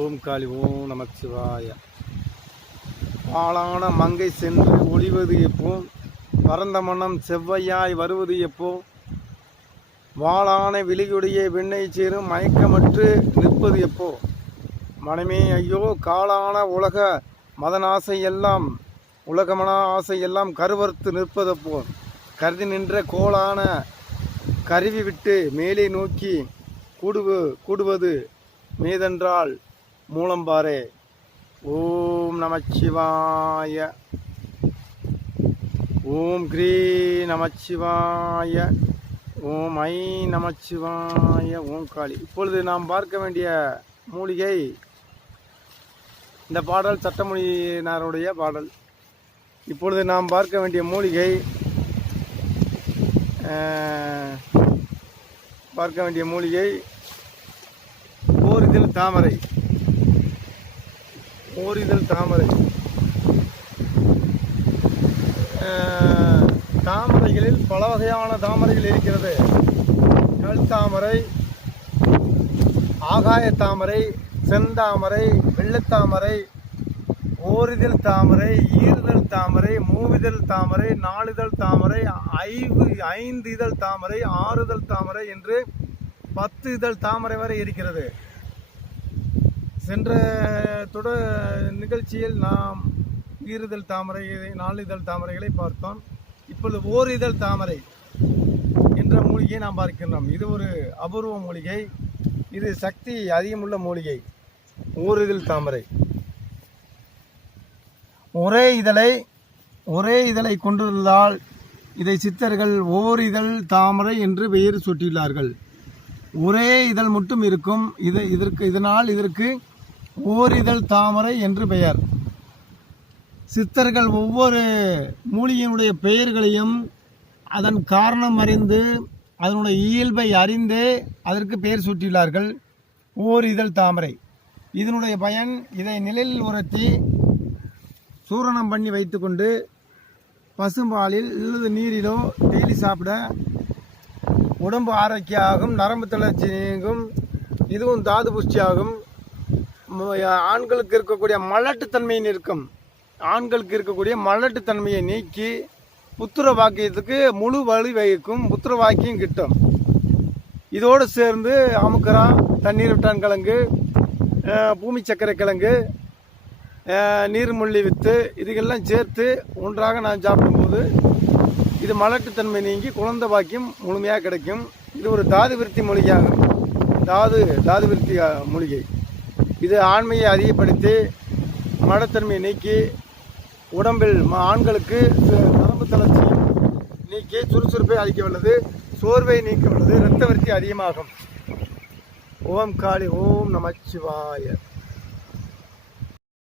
ஓம் காளி ஓம் நமச்சிவாய. ஆளான மங்கை சென்று ஒளிவது எப்போ, பரந்த மனம் செவ்வையாய் வருவது எப்போ, வாளான விழியுடைய வெண்ணை சேரும் மயக்கமற்று நிற்பது எப்போ, மனமே ஐயோ காளான உலக மதனாசை எல்லாம் உலகமன ஆசை எல்லாம் கருவறுத்து நிற்பதப்போ, கருதி நின்ற கோளான கருவி விட்டு மேலே நோக்கி கூடுவது மேதென்றால் மூலம்பாரே. ஓம் நமச்சிவாய. ஓம் கிரீ நமச்சிவாய. ஓம் ஐ நமச்சிவாய. ஓம் காளி. இப்பொழுது நாம் பார்க்க வேண்டிய மூலிகை, இந்த பாடல் சட்டமொழியினருடைய பாடல். இப்பொழுது நாம் பார்க்க வேண்டிய மூலிகை, ஓரிதழ் தாமரை. ஓரிதழ் தாமரை. தாமரைகளில் பல வகையான தாமரைகள் இருக்கிறது. கல் தாமரை, ஆகாய தாமரை, செந்தாமரை, வெள்ளத்தாமரை, ஓரிதழ் தாமரை, ஈறுதல் தாமரை, மூவிதழ் தாமரை, நாலிதழ் தாமரை, 5 இதழ் தாமரை, 6 இதழ் தாமரை என்று 10 இதழ் தாமரை வரை இருக்கிறது. சென்ற நிகழ்ச்சியில் நாம் ஈறுதல் தாமரை, 4 இதழ் தாமரைகளை பார்த்தோம். இப்பொழுது ஓரிதழ் தாமரை என்ற மூலிகையை நாம் பார்க்கின்றோம். இது ஒரு அபூர்வ மூலிகை. இது சக்தி அதிகமுள்ள மூலிகை. ஓரிதழ் தாமரை ஒரே இதழை கொண்டுள்ளதால் இதை சித்தர்கள் ஓரிதழ் தாமரை என்று பெயர் சூட்டியுள்ளார்கள். ஒரே இதழ் மட்டும் இருக்கும். இதற்கு ஓரிதழ் தாமரை என்று பெயர். சித்தர்கள் ஒவ்வொரு மூலிகையினுடைய பெயர்களையும் அதன் காரணம் அறிந்து அதனுடைய இயல்பை அறிந்து அதற்கு பெயர் சூட்டியுள்ளார்கள். ஓரிதழ் தாமரை. இதனுடைய பயன், இதை நிழலில் உரத்தி சூரணம் பண்ணி வைத்துக்கொண்டு பசும்பாலில் அல்லது நீரிலோ டெய்லி சாப்பிட உடம்பு ஆரோக்கியமாகும், நரம்பு தளர்ச்சியாகும், இதுவும் தாது புஷ்டியாகும். ஆண்களுக்கு இருக்கக்கூடிய மலட்டுத்தன்மையை நிற்கும். ஆண்களுக்கு இருக்கக்கூடிய மலட்டுத்தன்மையை நீக்கி புத்திர வாக்கியத்துக்கு முழு வழி வகிக்கும். புத்திர வாக்கியம் கிட்டும். இதோடு சேர்ந்து அமுக்கரா, தண்ணீர் விட்டான் கிழங்கு, பூமி சர்க்கரை கிழங்கு, நீர்முள்ளி வித்து, இதுக்கெல்லாம் சேர்த்து ஒன்றாக நான் சாப்பிடும்போது இது மலட்டுத்தன்மை நீங்கி குழந்தை பாக்கியம் முழுமையாக கிடைக்கும். இது ஒரு தாது விருத்தி மூலிகையாகும். தாது விருத்தி மூலிகை. இது ஆண்மையை அதிகப்படுத்தி மலத்தன்மையை நீக்கி உடம்பில் ஆண்களுக்கு நரம்பு தளர்ச்சி நீக்கி சுறுசுறுப்பை அளிக்க வல்லது, சோர்வை நீக்க வல்லது, இரத்த விருத்தி அதிகமாகும். ஓம் காளி ஓம் நமச்சிவாய.